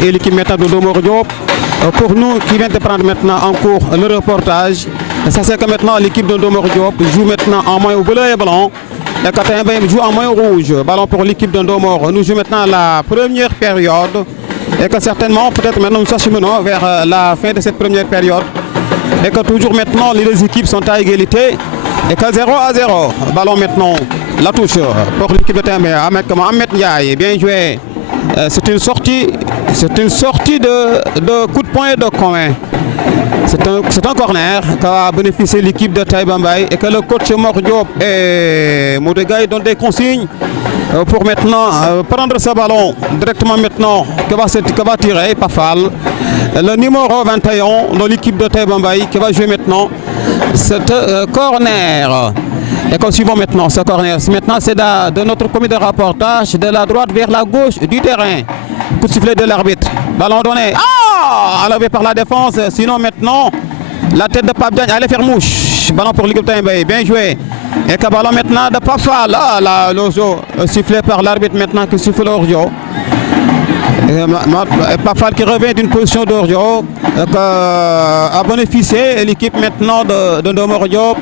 Et l'équipe maintenant de Ndomor Diop. Pour nous qui vient de prendre maintenant en cours le reportage, ça c'est que maintenant l'équipe de Ndomor Diop joue maintenant en maillot bleu et blanc. Le Katambe joue en maillot rouge. Ballon pour l'équipe de Ndomor. Nous jouons maintenant la première période. Et que certainement, peut-être maintenant nous s'acheminons vers la fin de cette première période. Et que toujours maintenant les deux équipes sont à égalité. Et que 0-0. Ballon maintenant, la touche pour l'équipe de Tembe. Ahmed Ndiaye, bien joué. C'est une sortie de coup de poing et de coin. C'est un corner qui a bénéficié l'équipe de Taïba Mbaye et que le coach Mor Diop et Moudegay donnent des consignes pour maintenant prendre ce ballon directement maintenant que va tirer Pafal. Le numéro 21 dans l'équipe de Taïba Mbaye qui va jouer maintenant cet corner. Et qu'on suivons maintenant ce corner. Maintenant c'est de notre comité de rapportage de la droite vers la gauche du terrain. Coup de sifflet de l'arbitre. Ballon donné. Ah, enlevé par la défense. Sinon maintenant la tête de Pape Diagne allait faire mouche. Ballon pour l'équipe de Tembe. Bien joué. Et que ballon maintenant de Pafal. Ah là, l'ojo sifflé par l'arbitre maintenant qui siffle l'orjo. Pafal qui revient d'une position d'orjo. A bénéficié l'équipe maintenant de Ndomor Diop.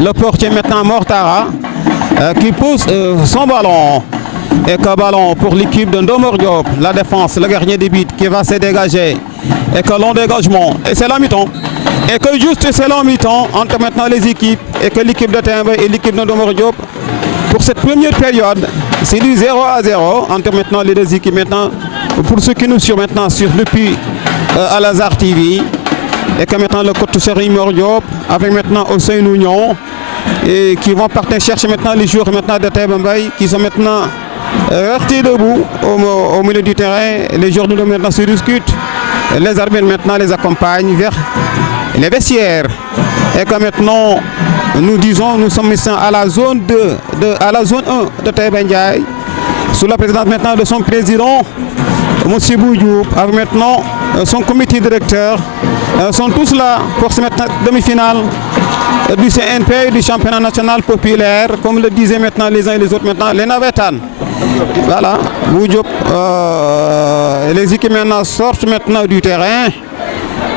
Le portier maintenant Mortara qui pousse son ballon. Et que ballon pour l'équipe de Ndomor Diop. La défense, le gardien des buts qui va se dégager. Et que long dégagement. Et c'est la mi-temps. Et que juste c'est la mi-temps entre maintenant les équipes. Et que l'équipe de Tembe et l'équipe de Ndomor Diop. Pour cette première période, c'est du 0-0 entre maintenant les deux équipes. Maintenant, pour ceux qui nous suivent maintenant depuis Al-Azhar TV. Et que maintenant le coach Serigne Mor Diop avec maintenant Ousseynou Nion et qui vont partir chercher maintenant les joueurs maintenant de Taïba Mbaye qui sont maintenant restés debout au milieu du terrain. Les joueurs de maintenant se discutent. Les arbitres maintenant les accompagnent vers les vestiaires. Et que maintenant nous disons nous sommes ici à la zone 2 à la zone 1 de Taïba Ndiaye sous la présidence maintenant de son président M. Boudjoub avec maintenant son comité directeur. Sont tous là pour cette demi-finale du CNP, du championnat national populaire, comme le disaient maintenant les uns et les autres, maintenant les Navetan. Voilà, Boudjoub, les équipes maintenant sortent maintenant du terrain.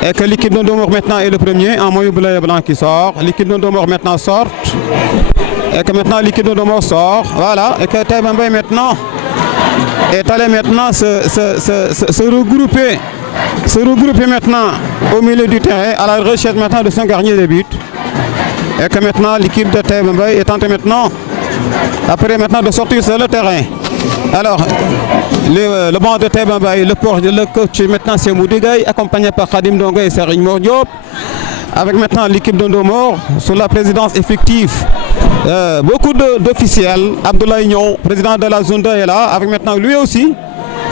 Et que l'équipe de Ndomor maintenant est le premier en maillot bleu et blanc qui sort. L'équipe de Ndomor maintenant sort. Et que maintenant l'équipe de Ndomor sort. Voilà, et que Taïba Mbaye maintenant est allé maintenant se regrouper. Se regrouper maintenant au milieu du terrain à la recherche maintenant de son gardien de but. Et que maintenant l'équipe de Taïba Mbaye est en train maintenant, après maintenant de sortir sur le terrain. Alors, le banc de Taïba Mbaye, le coach maintenant c'est Moudegay, accompagné par Khadim Dongo et Serigne Mor Diop. Avec maintenant l'équipe de Ndomor, sous la présidence effective, beaucoup d'officiels. Abdoulaye Nion, président de la zone 2 est là, avec maintenant lui aussi.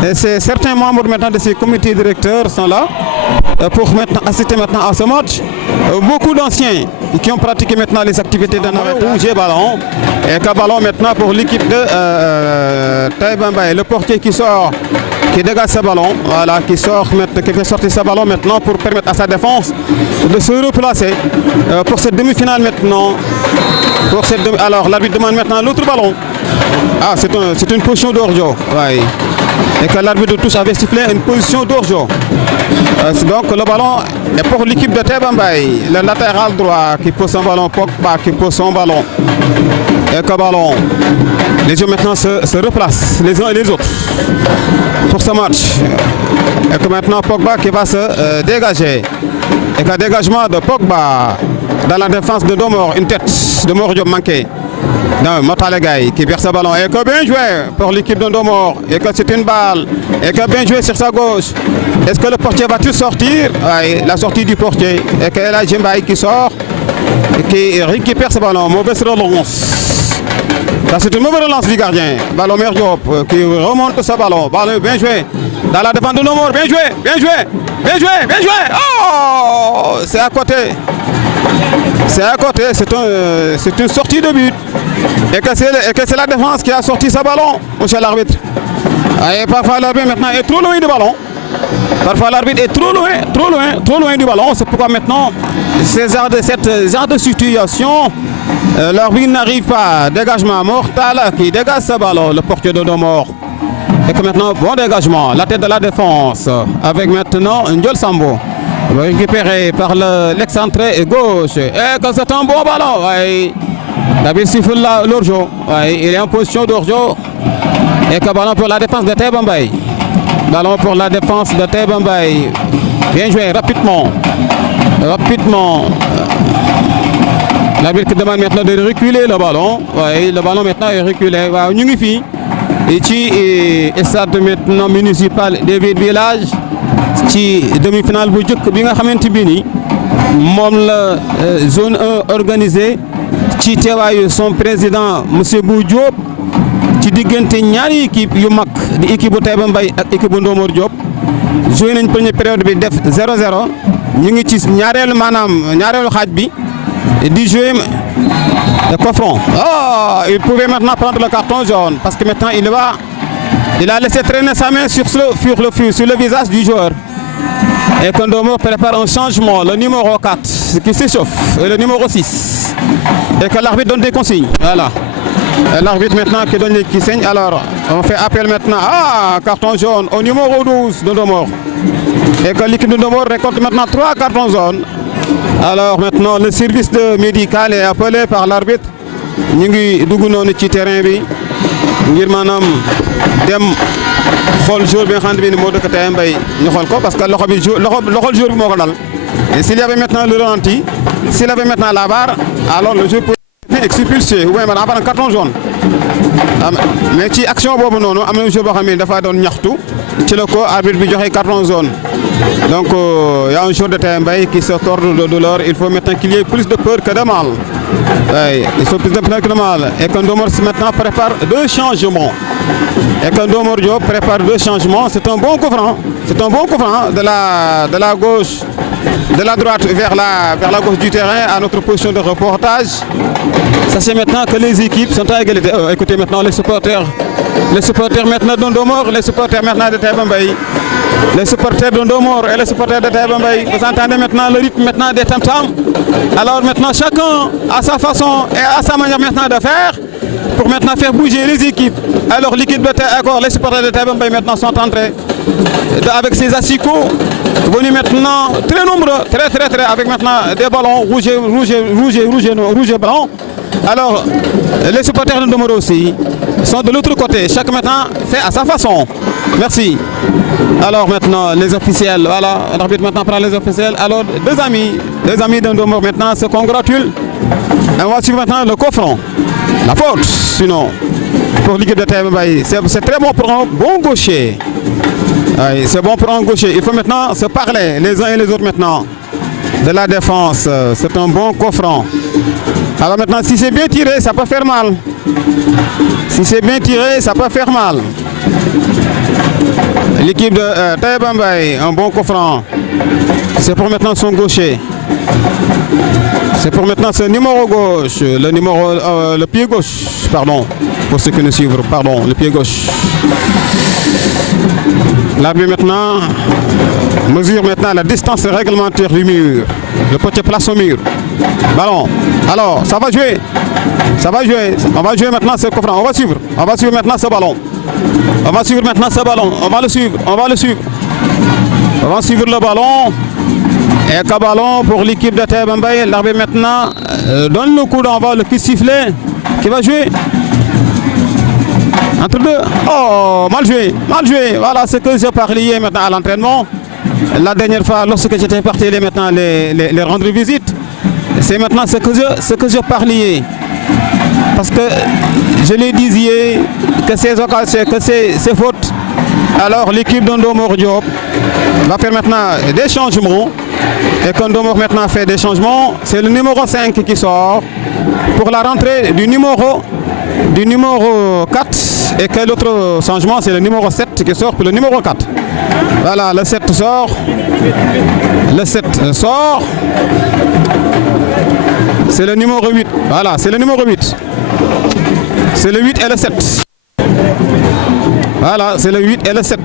Et certains membres maintenant de ces comités directeurs sont là pour maintenant assister maintenant à ce match. Beaucoup d'anciens qui ont pratiqué maintenant les activités de rouge et ballon. Et qu'un ballon maintenant pour l'équipe de Taïba Mbaye. Le portier qui sort, qui dégage ce ballon, voilà, qui fait sortir ce ballon maintenant pour permettre à sa défense de se replacer pour cette demi-finale maintenant. Alors l'arbitre demande maintenant l'autre ballon. Ah, c'est une position d'orjo. Ouais. Et que l'arbitre de touche avait sifflé une position d'orjo. Donc le ballon est pour l'équipe de Taïba Mbaye. Le latéral droit qui pose son ballon, Pogba qui pose son ballon. Et que ballon, les joueurs maintenant se replacent les uns et les autres pour ce match. Et que maintenant Pogba qui va se dégager. Et qu'un dégagement de Pogba dans la défense de Ndomor, une tête de Mor Diop manquée. Non, Motalegay qui perd ce ballon. Et que bien joué pour l'équipe de Ndomor. Et que c'est une balle. Et que bien joué sur sa gauche. Est-ce que le portier va-t-il sortir? Oui, la sortie du portier. Et que là, Jembaï qui sort. Et qui récupère ce ballon. Mauvaise relance. Ça, c'est une mauvaise relance du gardien. Ballon Mor Diop qui remonte ce ballon. Ballon bien joué. Dans la défense de Ndomor. Bien joué. Bien joué. Bien joué. Bien joué. Oh! C'est à côté. C'est à côté. C'est une sortie de but. Et que c'est la défense qui a sorti ce ballon, monsieur l'arbitre. Et parfois l'arbitre maintenant est trop loin du ballon. Parfois l'arbitre est trop loin du ballon. C'est pourquoi maintenant, cette genre de situation, l'arbitre n'arrive pas. Dégagement mortal qui dégage ce ballon, le portier de Ndomor. Et que maintenant, bon dégagement, la tête de la défense, avec maintenant Ndiol Sambo, récupéré par l'excentré gauche. Et que c'est un bon ballon. Ouais. David siffle l'Orjo. Ouais. Il est en position d'Orjo. Et que ballon pour la défense de Tebambay. Ballon pour la défense de Tebambay. Bien joué, rapidement. Rapidement. L'arbitre qui demande maintenant de reculer le ballon. Ouais, le ballon maintenant est reculé. Wow, Nyungifi. Et stade maintenant municipal David Village. Ci demi-finale bu jëkk bi nga xamante bi ni moom la zone 1 organisé ci teewaayu son président monsieur Bou Diop ci diggante ñaari équipe yu mag di équipe bu Taïba Mbaye ak équipe bu Ndomor Diop joué nañ première période bi def 0-0 ñu ngi ci ñaareelu xaaj bi di jouer coup franc. Il pouvait maintenant prendre le carton jaune parce que maintenant il a laissé traîner sa main sur le visage du joueur. Et quand Ndomor prépare un changement, le numéro 4 qui s'échauffe et le numéro 6. Et que l'arbitre donne des consignes. Voilà. L'arbitre maintenant qui saigne. Alors, on fait appel maintenant. Carton jaune au numéro 12 de Ndomor. Et que l'équipe de Ndomor récolte maintenant 3 cartons jaunes. Alors maintenant, le service médical est appelé par l'arbitre. Ñu ngi dugg noonu ci terrain bi ngir maanaam dem xool jour bi nga xam ne moo dëkk Taïba Mbaye ñu xool ko parce que loxol jour bi moo ko dal. Et s'il y avait maintenant le ralenti, s'il avait maintenant la barre, alors le joueur peut être expulsé ou bien maanaam am na carton jaune. Mais ci action boobu noonu am na joueur boo xam ne dafa doon ñaxtu ci la ko arbitre bi joxe carton jaune. Donc il y a un joueur de Taïba Mbaye qui se tord de douleur. Il faut maintenant qu'il y ait plus de peur que de mal. Ouais, il faut plus de peur que de mal. Et que Ndomor maintenant prépare 2 changements. Et que Ndomor Diop prépare 2 changements. C'est un bon coup franc. C'est un bon coup franc de la gauche, de la droite vers la gauche du terrain à notre position de reportage. Sachez maintenant que les équipes sont à égalité. Écoutez maintenant les supporters maintenant de Ndomor, les supporters maintenant de Taïba Mbaye. Les supporters de Ndomor et les supporters de Taïba Mbaye, vous entendez maintenant le rythme maintenant des tam-tams. Alors maintenant chacun à sa façon et à sa manière maintenant de faire pour maintenant faire bouger les équipes. Alors l'équipe de Taïba, les supporters de Taïba Mbaye maintenant sont entrés avec ces assicots venus maintenant très nombreux, très avec maintenant des ballons rouges et blancs. Alors les supporters de Ndomor aussi sont de l'autre côté, chaque maintenant fait à sa façon. Merci. Alors maintenant les officiels, voilà, l'arbitre maintenant prend les officiels. Alors deux amis de Ndomor maintenant se congratulent. Et on va suivre maintenant le coup franc. La faute, sinon, pour l'équipe de Taïba Mbaye. C'est très bon pour un bon gaucher. Oui, c'est bon pour un gaucher. Il faut maintenant se parler les uns et les autres maintenant. De la défense, c'est un bon coup franc. Alors maintenant, si c'est bien tiré, ça peut faire mal. Si c'est bien tiré, ça peut faire mal. L'équipe de Taïba Mbaye, un bon coup franc. C'est pour maintenant son gaucher. C'est pour maintenant ce numéro gauche, le pied gauche, pardon, pour ceux qui nous suivent, pardon, le pied gauche. L'arbitre maintenant mesure maintenant la distance réglementaire du mur. Le potier place au mur. Ballon. Alors, ça va jouer. Ça va jouer. On va jouer maintenant ce coup franc. On va suivre maintenant ce ballon. On va suivre maintenant ce ballon. On va le suivre. On va suivre le ballon. Et qu'un ballon pour l'équipe de Taïba Mbaye. L'arbitre maintenant donne le coup d'envoi, le coup sifflet qui va jouer. Entre deux. Oh, mal joué. Voilà ce que j'ai parlé maintenant à l'entraînement. La dernière fois, lorsque j'étais parti maintenant les rendre visite, c'est maintenant ce que j'ai parlé. Parce que je l'ai disais que ces occasions, que ces fautes, alors l'équipe de Ndomor Diop va faire maintenant des changements. Et quand Ndomor maintenant fait des changements, c'est le numéro 5 qui sort pour la rentrée du numéro 4. Et quel autre changement, c'est le numéro 7 qui sort pour le numéro 4. Voilà, le 7 sort. C'est le numéro 8. Voilà, c'est le numéro 8. C'est le 8 et le 7. Voilà, c'est le 8 et le 7.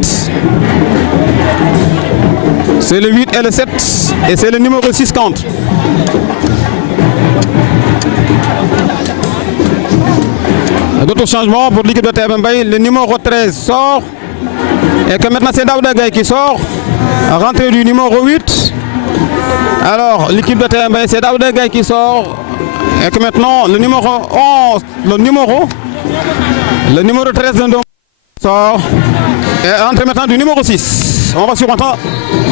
C'est le 8 et le 7. Et c'est le numéro 6 compte. D'autres changements pour l'équipe de Taïba Mbaye. Le numéro 13 sort Et que maintenant c'est Daouda Gaye qui sort. Rentrée du numéro 8. Alors l'équipe de Tembay, c'est Daouda Gaye qui sort. Et que maintenant le numéro 11, le numéro 13 de Ndomor sort. Et rentrée maintenant du numéro 6. On va suivre maintenant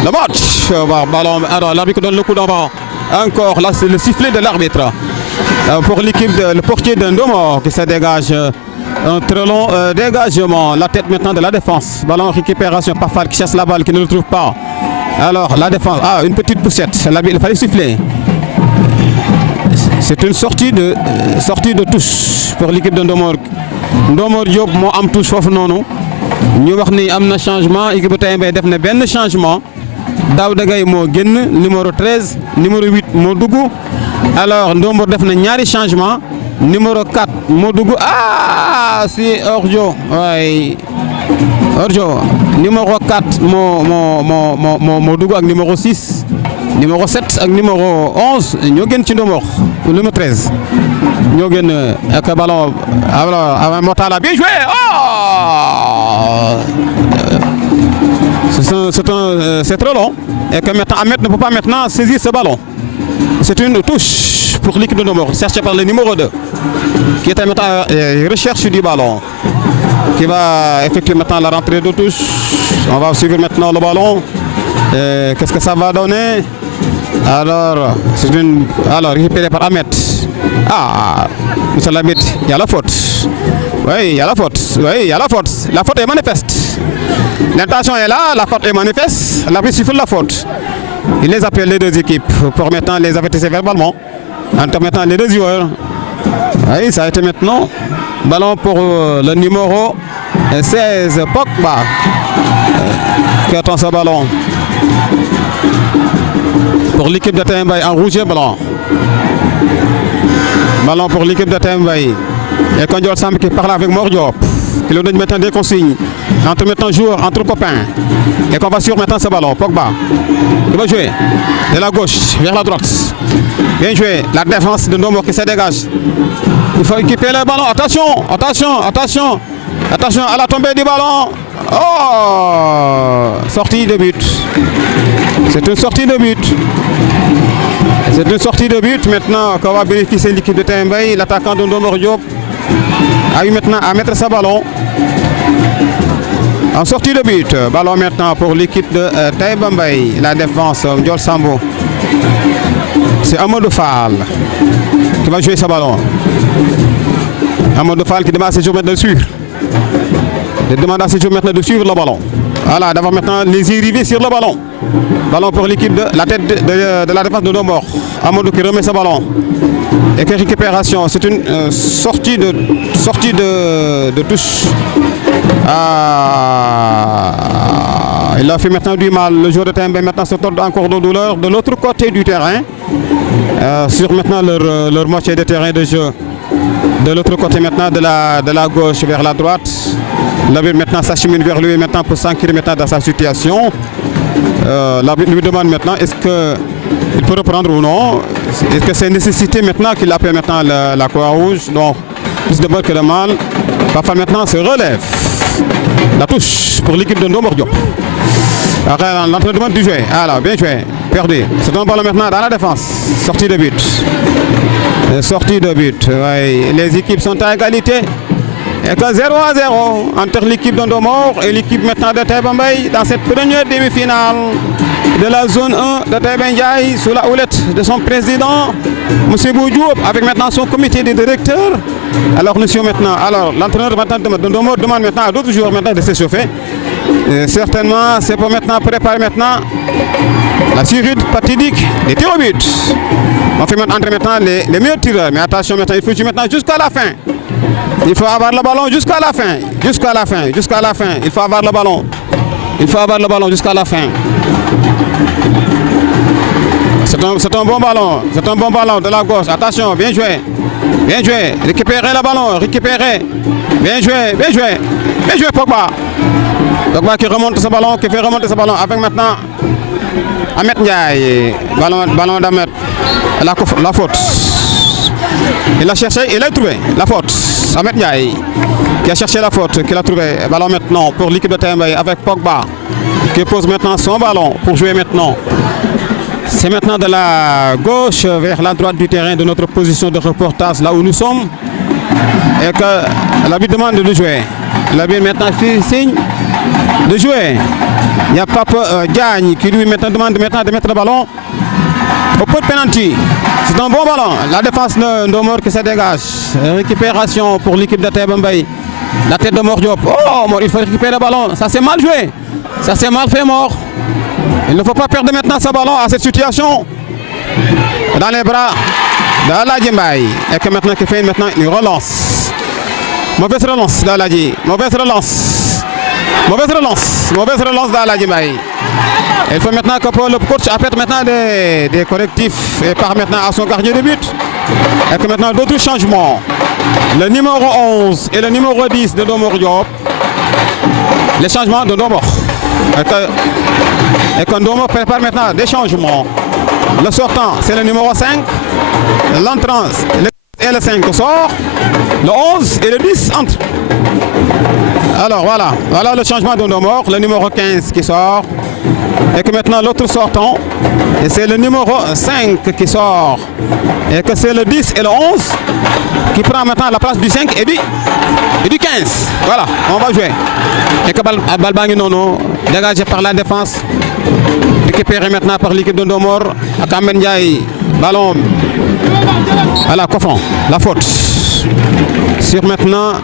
le match. Ballon, alors l'arbitre donne le coup d'envoi. Encore là c'est le sifflet de l'arbitre. Pour l'équipe, le portier de Ndomor qui se dégage. Un très long dégagement. La tête maintenant de la défense. Ballon récupération. Pafal qui chasse la balle, qui ne le trouve pas. Alors la défense. Ah, une petite poussette. Il fallait siffler. C'est une sortie de touche pour l'équipe de Ndomor. Ndomor Diop moo am touche foofu noonu. Ñu wax ni am na changement. Équipe de Tembay def na benn changement. Daouda Gaye moo génn numéro 13 numéro 8 moo dugg. Alors Ndomor def na ñaari changement. Numéro 4 moo dugg si Orjo waaye Orjo numéro 4 moo dugg ak numéro 6 numéro 7 ak numéro 11 ñoo gën ci Ndomor numéro 13 ñoo gën ak ballon alors Mortala bien joué c'est trop long et que maintenant Ahmed ne peut pas maintenant saisir ce ballon. C'est une touche pour l'équipe de Ndomor, cherchée par le numéro 2, qui est maintenant recherche du ballon, qui va effectuer maintenant la rentrée de touche. On va suivre maintenant le ballon. Qu'est-ce que ça va donner? Alors, c'est une. Alors, récupéré par Ahmed. Monsieur Lamit, il y a la faute. Oui, il y a la faute. Oui, il y a la faute. La faute est manifeste. L'intention est là, la faute est manifeste. L'arbitre siffle la faute. Il les appelle les deux équipes pour maintenant les avertir verbalement. Entre maintenant les deux joueurs. Oui, ça a été maintenant. Ballon pour le numéro 16, Pogba. Qui attend ce ballon. Pour l'équipe de Tembay en rouge et blanc. Ballon pour l'équipe de Tembay. Et Kondiol Sam qui parle avec Mordiop. Qui lui donne maintenant des consignes. Entre maintenant joueurs, entre copains. Et qu'on va sur maintenant ce ballon. Pogba. Il va jouer de la gauche vers la droite. Bien joué. La défense de Ndomor qui se dégage. Il faut équiper le ballon. Attention, attention, attention. Attention à la tombée du ballon. Oh! Sortie de but. C'est une sortie de but. C'est une sortie de but. Maintenant qu'on va bénéficier de l'équipe de Tembay. L'attaquant de Ndomor Diop a eu maintenant à mettre ce ballon. En sortie de but, ballon maintenant pour l'équipe de Tembay, la défense, Ndiol Sambo. C'est Amadou Fall qui va jouer ce ballon. Amadou Fall qui demande à ses joueurs maintenant de suivre. Il demande à ses joueurs maintenant de suivre le ballon. Voilà, d'avoir maintenant les arrivées sur le ballon. Ballon pour l'équipe de la tête de la défense de Ndomor. Amadou qui remet ce ballon. Et que récupération, c'est une sortie de touche. Il a fait maintenant du mal. Le joueur de Tembay maintenant se tord encore de douleur de l'autre côté du terrain. Sur maintenant leur moitié de terrain de jeu. De l'autre côté maintenant de la gauche vers la droite. L'arbitre maintenant s'achemine vers lui maintenant pour s'enquérir maintenant dans sa situation. L'arbitre lui demande maintenant est-ce qu'il peut reprendre ou non. Est-ce que c'est une nécessité maintenant qu'il appelle maintenant la Croix-Rouge. Donc plus de mal que de mal. Papa maintenant se relève. La touche pour l'équipe de Ndomor Diop. L'entraînement du jeu. Alors, bien joué. Perdu. C'est un ballon maintenant dans la défense. Sortie de but. Sortie de but. Ouais. Les équipes sont à égalité. Et que 0-0 entre l'équipe de Ndomor et l'équipe maintenant de Tembay dans cette première demi-finale de la zone 1 de Tembay sous la houlette de son président, M. Boudjoup, avec maintenant son comité de directeurs. Alors, l'entraîneur de Ndomor demande maintenant à d'autres joueurs maintenant de s'échauffer. Certainement, c'est pour maintenant préparer maintenant la série fatidique des tirs au but. On fait entrer maintenant les meilleurs tireurs. Mais attention, maintenant, il faut jouer maintenant jusqu'à la fin. Il faut avoir le ballon jusqu'à la fin. Jusqu'à la fin. Jusqu'à la fin. Il faut avoir le ballon. Il faut avoir le ballon jusqu'à la fin. C'est un bon ballon. C'est un bon ballon de la gauche. Attention, bien joué. Bien joué. Récupérez le ballon. Récupérez. Bien joué. Bien joué. Bien joué, Pogba. Pogba qui remonte ce ballon, qui fait remonter ce ballon avec maintenant Ahmed Ndiaye. Ballon d'Ahmed. La faute. Il a cherché, il a trouvé. La faute. Ahmed Ndiaye qui a cherché la faute, qui l'a trouvé. Ballon maintenant pour l'équipe de Taïba avec Pogba qui pose maintenant son ballon pour jouer maintenant. C'est maintenant de la gauche vers la droite du terrain de notre position de reportage là où nous sommes. Et que l'arbitre demande de jouer. L'arbitre maintenant fait signe de jouer. Il y a Papa Gagne qui lui demande de mettre le ballon au pot de penalty. C'est un bon ballon. La défense de Ndomor qui se dégage. Récupération pour l'équipe de Taïba Mbaye. La tête de Mor Diop. Oh, il faut récupérer le ballon. Ça c'est mal joué. Ça c'est mal fait, Mor. Il ne faut pas perdre maintenant ce ballon à cette situation. Dans les bras d'Aladji Mbaye. Et que maintenant qui fait une relance. Mauvaise relance d'Aladji. Mauvaise relance. Mauvaise relance. Mauvaise relance d'Aladji Mbaye. Il faut maintenant que le coach appelle maintenant des correctifs et part maintenant à son gardien de but. Et que maintenant d'autres changements. Le numéro 11 et le numéro 10 de Ndomor Diop. Les changements de Ndomor. Et que Ndomor prépare maintenant des changements. Le sortant, c'est le numéro 5. L'entrant, et le 5 sort. Le 11 et le 10 entre. Alors voilà. Voilà le changement de Ndomor. Le numéro 15 qui sort. Et que maintenant l'autre sortant. Et c'est le numéro 5 qui sort. Et que c'est le 10 et le 11 qui prend maintenant la place du 5 et du 15. Voilà, on va jouer. Et que Balbang Nono, dégagé par la défense. Récupéré maintenant par l'équipe de Ndomor. Ahmed Ndiaye, ballon. Voilà, Kofan, la faute. Sur maintenant.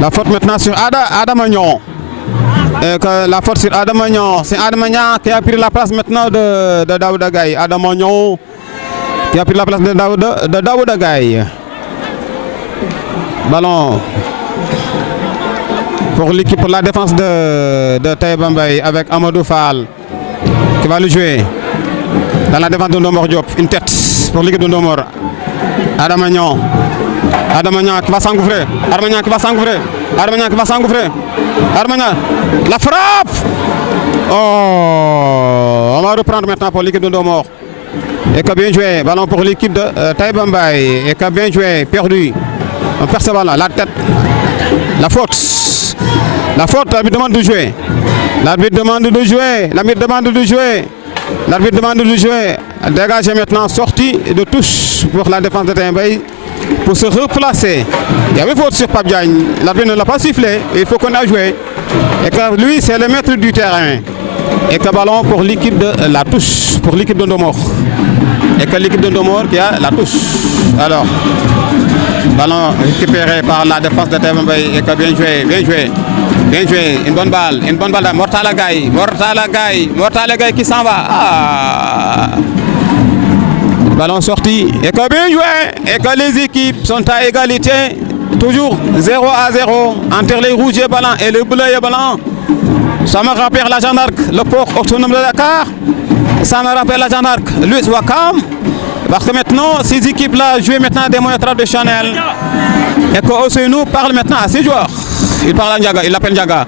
La faute maintenant sur Adam Magnon. Et que la faute sur Adam Magnon. C'est Adam Magnon qui a pris la place maintenant de Daouda Gaye. Adam Magnon qui a pris la place de Daouda Gaye. Ballon pour l'équipe, pour la défense de Taïba Mbaye avec Amadou Fall qui va le jouer dans la défense de Ndomor Diop. Une tête pour l'équipe de Ndomor. Adam Magnon. Adam Magnon qui va s'engouffrer. Adam Magnon qui va s'engouffrer. Adam Magnon qui va s'engouffrer. Adam Magnon. La frappe. Oh, on va reprendre maintenant pour l'équipe de Ndomor. Et que bien joué. Ballon pour l'équipe de Taïba Mbaye. Et que bien joué. Perdu. On perd ce ballon. La tête. La faute. La faute, l'arbitre demande de jouer. L'arbitre demande de jouer. L'arbitre demande de jouer. L'arbitre demande de jouer. Dégagé maintenant, sortie de touche pour la défense de Taïba Mbaye pour se replacer. Il y avait faute sur Pape Diagne. L'arbitre ne l'a pas sifflé. Il faut qu'on a joué. Et que lui, c'est le maître du terrain. Et que ballon pour l'équipe de la touche, pour l'équipe de Ndomor. Et que l'équipe de Ndomor qui a la touche. Alors, ballon récupéré par la défense de Taïba Mbaye. Et que bien joué, bien joué. Bien joué, une bonne balle de Mortala Gaye qui s'en va. Ah. Ballon sorti, et que bien joué, et que les équipes sont à égalité, toujours 0-0 entre les rouges et blancs et les bleus et blancs. Ça me rappelle la Jeanne d'Arc, le port autonome de Dakar. Ça me rappelle la Jeanne d'Arc, Louis Wakam. Parce que maintenant, ces équipes-là jouent maintenant des moyens traditionnels. Et que nous parle maintenant à ces joueurs. Il parle à Ndiaga, il l'appelle Ndiaga.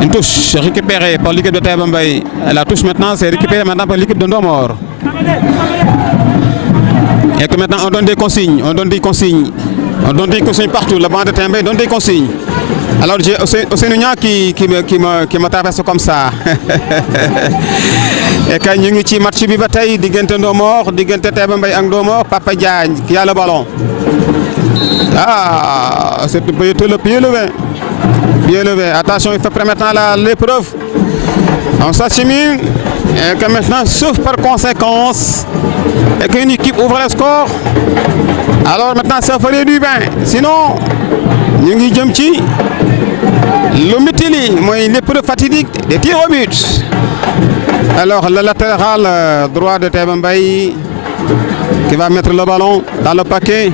Une touche récupérée par l'équipe de Taïba Mbaye. La touche maintenant, c'est récupérée maintenant par l'équipe de Ndomor. Et que maintenant, on donne des consignes. On donne des consignes partout. Le banc de Taïba Mbaye donne des consignes. Alors, j'ai Ousseynou qui me traverse comme ça. Et quand nous avons match de bataille, digante Ndomor, digante Taïba Mbaye ak Ndomor, Papa Diagne qui a le ballon. Ah, c'est le pied levé. Pied levé. Attention, il faut permettre l'épreuve. On s'achemine. Et que maintenant, sauf par conséquence, et qu'une équipe ouvre le score, alors maintenant, ça ferait du bien. Sinon, nous avons dit, le mutili, l'épreuve fatidique des tirs au but. Alors, le latéral droit de Taïba Mbaye qui va mettre le ballon dans le paquet.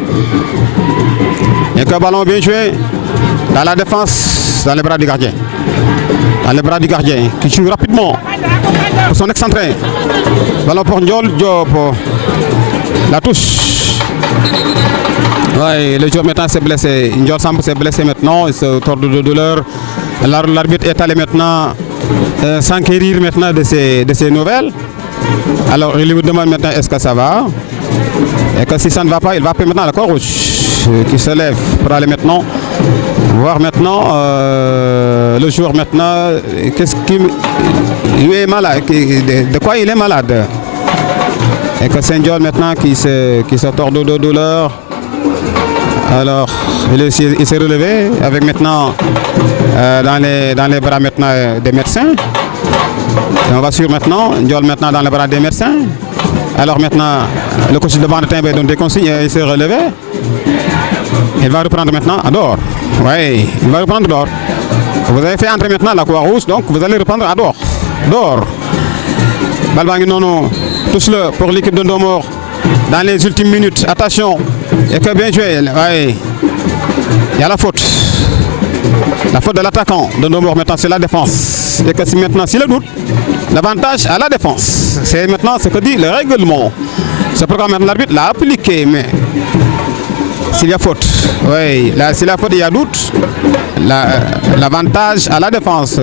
Et que ballon bien joué dans la défense, dans les bras du gardien. Dans les bras du gardien qui joue rapidement pour son excentré. Ballon pour Ndiol Diop. La touche. Oui, le joueur maintenant s'est blessé. Ndiol Samb s'est blessé maintenant. Il se tord de douleur. L'arbitre est allé maintenant s'enquérir maintenant de ces nouvelles. Alors il lui demande maintenant est-ce que ça va. Et que si ça ne va pas, il va appeler maintenant la Croix-Rouge qui se lève pour aller maintenant voir maintenant le joueur maintenant. Qu'est-ce qui lui est malade, de quoi il est malade. Et que c'est Ndiol maintenant qui se tord de douleur. Alors il s'est relevé avec maintenant dans les bras maintenant des médecins. Et on va suivre maintenant Ndiol maintenant dans les bras des médecins. Alors maintenant le coach de Bande Timbé donne des consignes et il s'est relevé. Il va reprendre maintenant à dehors. Oui, il va reprendre dehors. Vous avez fait entrer maintenant la Croix-Rouge, donc vous allez reprendre à dehors. Dehors. Balbang non, tous-le pour l'équipe de Ndomor dans les ultimes minutes. Attention. Et que bien joué. Oui. Il y a la faute. La faute de l'attaquant de Ndomor maintenant, c'est la défense. Et que si maintenant, s'il le doute, l'avantage à la défense. C'est maintenant ce que dit le règlement. Ce programme maintenant l'arbitre l'a appliqué, mais s'il y a faute, oui, là, s'il y a faute, il y a doute. L'avantage à la défense.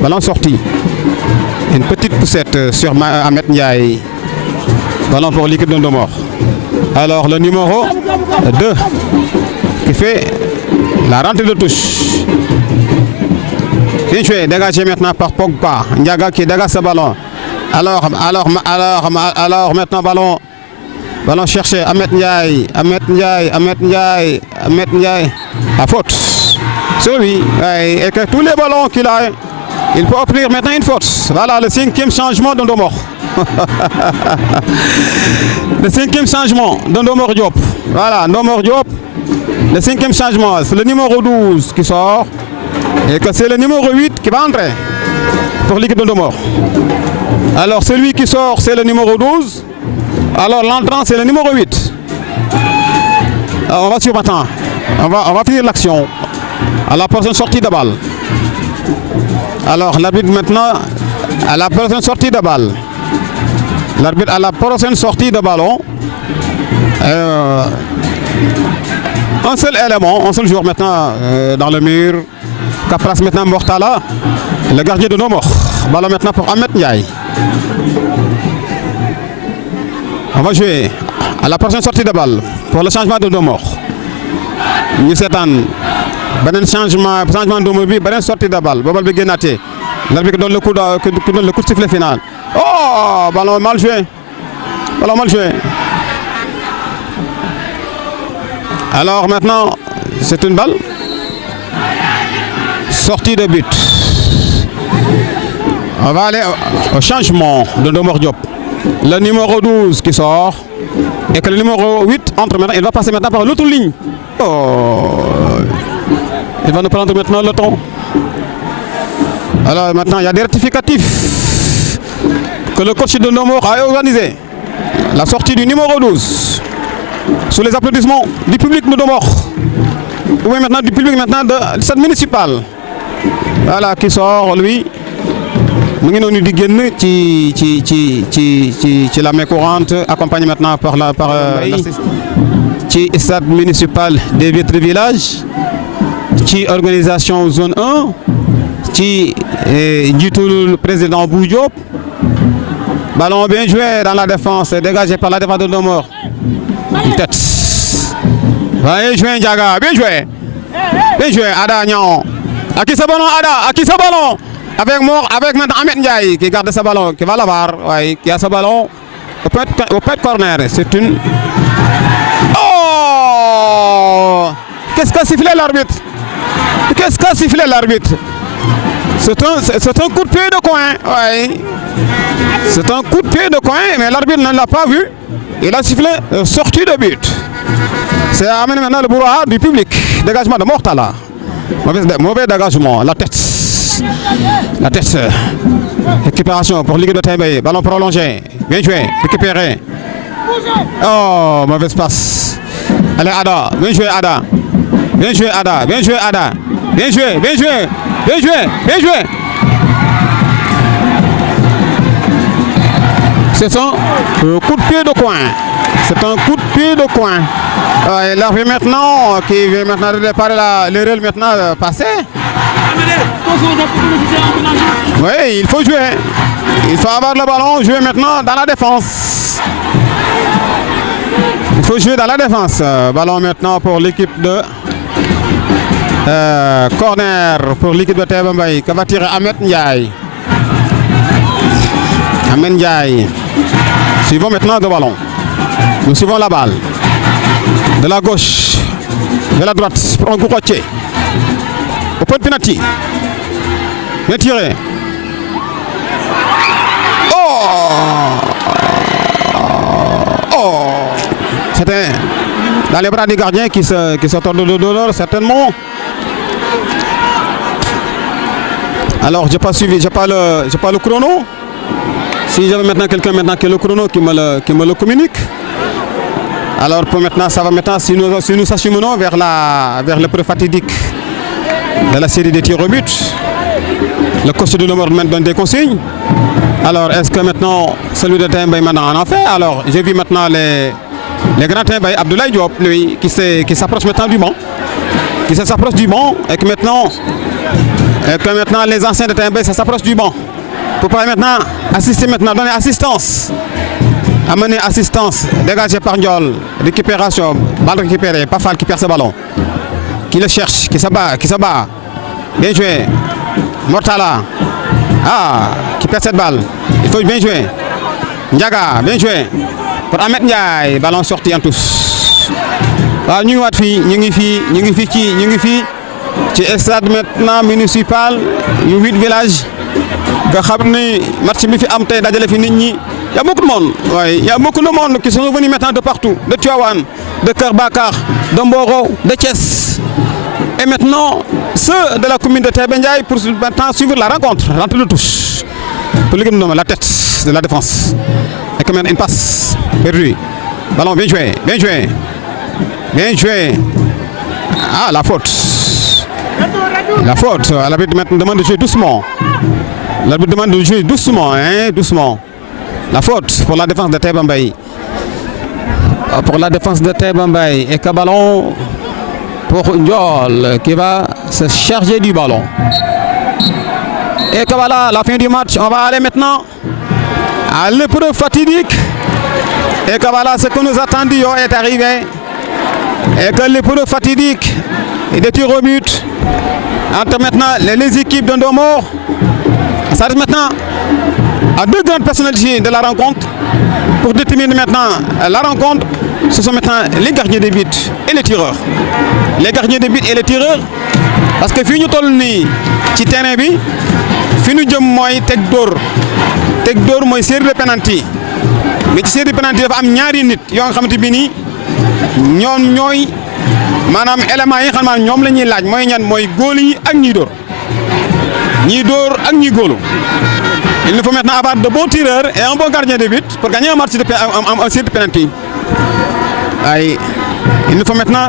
Ballon sorti. Une petite poussette sur Ahmed Ndiaye. Ballon pour l'équipe de Ndomor. Alors le numéro 2 qui fait la rentrée de touche. Bien joué, dégagé maintenant par Pogba. Ndiaga qui dégage ce ballon. Alors maintenant ballon cherché. Ahmed Ndiaye. La faute. C'est lui. Et que tous les ballons qu'il a, il peut offrir maintenant une faute. Voilà le 5e changement de Ndomor. Le 5e changement de Ndomor Diop. Voilà, Ndomor Diop. Le 5e changement, c'est le numéro 12 qui sort. Et que c'est le numéro 8 qui va entrer pour l'équipe de Ndomor. Alors celui qui sort, c'est le numéro 12. Alors l'entrant, c'est le numéro 8. Alors, on va suivre maintenant. On va finir l'action. À la prochaine sortie de balle. Alors l'arbitre maintenant, à la prochaine sortie de balle. L'arbitre à la prochaine sortie de ballon. Un seul élément, un seul joueur maintenant dans le mur. Capras maintenant Mortala, le gardien de Ndomor. Ballon maintenant pour Ahmed Ndiaye. On va jouer à la prochaine sortie de balle pour le changement de Ndomor. Nous s'étendons. Un changement de Ndomor, une sortie de balle. L'arbitre donne le coup de sifflet final. Oh, ballon mal joué. Ballon mal joué. Alors maintenant, c'est une balle. Sortie de but. On va aller au changement de Ndomor Diop. Le numéro 12 qui sort. Et que le numéro 8 entre maintenant. Il va passer maintenant par l'autre ligne. Oh. Il va nous prendre maintenant le temps. Alors maintenant, il y a des rectificatifs que le coach de Ndomor a organisé. La sortie du numéro 12. Sous les applaudissements du public de Ndomor. Ou maintenant du public maintenant de cette municipale. Voilà qui sort lui. Nous avons dit que la main courante accompagnée maintenant par la stade municipal des Vitres Village, qui organisation zone 1, qui du tout le président Boudjop. Ballon bien joué dans la défense, dégagé par la défense de Ndomor. Une tête. Bien joué Ndiaga, bien joué. Bien joué Ada Nyan. À qui ce ballon Ada? À qui ce ballon? Avec maintenant Ahmed Ndiaye qui garde ce ballon, qui va l'avoir, oui, qui a ce ballon au pet corner. C'est une... Oh! Qu'est-ce qu'a sifflé l'arbitre? Qu'est-ce qu'a sifflé l'arbitre? C'est un coup de pied de coin, oui. C'est un coup de pied de coin, mais l'arbitre ne l'a pas vu. Il a sifflé sortie de but. C'est amené maintenant le brouhaha du public. Dégagement de Mortala. Mauvais dégagement, la tête. La tête. Récupération pour l'équipe de Timbé. Ballon prolongé. Bien joué. Récupéré. Oh, mauvaise passe. Allez, Ada. Bien joué, Ada. Bien joué, Ada. Bien joué, Ada. Bien joué, bien joué. Bien joué, bien joué. C'est un coup de pied de coin. C'est un coup de pied de coin. Il a vu maintenant qui vient maintenant réparer l'erreur maintenant passée. Oui, il faut jouer. Il faut avoir le ballon, jouer maintenant dans la défense. faut jouer dans la défense. Ballon maintenant pour l'équipe de corner pour l'équipe de Taïba Mbaye. Que va tirer Ahmed Ndiaye. Ahmed Ndiaye. Suivons maintenant le ballon. Nous suivons la balle. De la gauche vers la droite pour un coup rotier. Au point de penalty. Bien tiré. Oh, c'était dans les bras du gardien qui se tordent de douleur, certainement. Alors, j'ai pas suivi, j'ai pas le chrono. Si j'avais maintenant quelqu'un qui a le chrono qui me le communique. Alors pour maintenant, ça va maintenant, si nous s'acheminons vers l'épreuve fatidique de la série des tirs au but. Le coach de Nomor donne des consignes. Alors, est-ce que maintenant, celui de Taïba Mbaye maintenant en fait? Alors, j'ai vu maintenant les grands Taïba Mbaye, Abdoulaye Diop, lui, qui s'approche maintenant du banc. Qui s'approche du banc et que maintenant les anciens de Taïba Mbaye, ça s'approche du banc. Pour pouvoir maintenant assister maintenant, donner assistance. Amener assistance, dégagé par Ndiol, récupération, balle récupérée, Pafal qui perd ce ballon. Qui le cherche, qui s'abat. Bien joué. Mortala. Ah, qui perd cette balle. Il faut bien jouer. Ndiaga, bien joué. Pour Ahmed Ndiaye, ballon sorti en tous. Ah, nous ngi fi ci stade maintenant municipal, 8 villages. Nga xam ni match bi fi am tey dajale fi nit ñi. Il y a beaucoup de monde. Ouais, il y a beaucoup de monde qui sont venus maintenant de partout, de Tivaouane, de Keur Bakar, de Mboro, de Thiès. Et maintenant, ceux de la commune de Taïba Mbaye pour maintenant suivre la rencontre de touche. Pour l'équipe de la tête de la défense. Et quand même une passe perdue. Ballon bien joué, bien joué. Bien joué. Ah, la faute. La faute. L'arbitre maintenant demande de jouer doucement. L'arbitre demande de jouer doucement, hein, doucement. La faute pour la défense de Taïba Mbaye. Pour la défense de Taïba Mbaye. Et qu'un ballon pour Ndiol qui va se charger du ballon. Et que voilà, la fin du match. On va aller maintenant à l'épreuve fatidique. Et que voilà, ce que nous attendions est arrivé. Et que l'épreuve fatidique et des tirs au but entre maintenant les équipes de Ndomor. Ça reste maintenant à deux grandes personnalités de la rencontre pour déterminer maintenant la rencontre. Ce sont maintenant les gardiens de but et les tireurs. Les gardiens de but et les tireurs, parce que fii ñu toll nii ci terrain bi fi ñu jëm mooy teg dóor mooy série de penalty mais ci série de penalty dafa am ñaari nit yoo nga xamante bi nii ñoom ñooy maanaam éléments yi nga xam ne ñoom la ñuy laaj mooy ñan mooy góol yi ak ñiy dóor ak ñiy góolu. Il nous faut maintenant avoir de bons tireurs et un bon gardien de but pour gagner un match de série de penalty. Il nous faut maintenant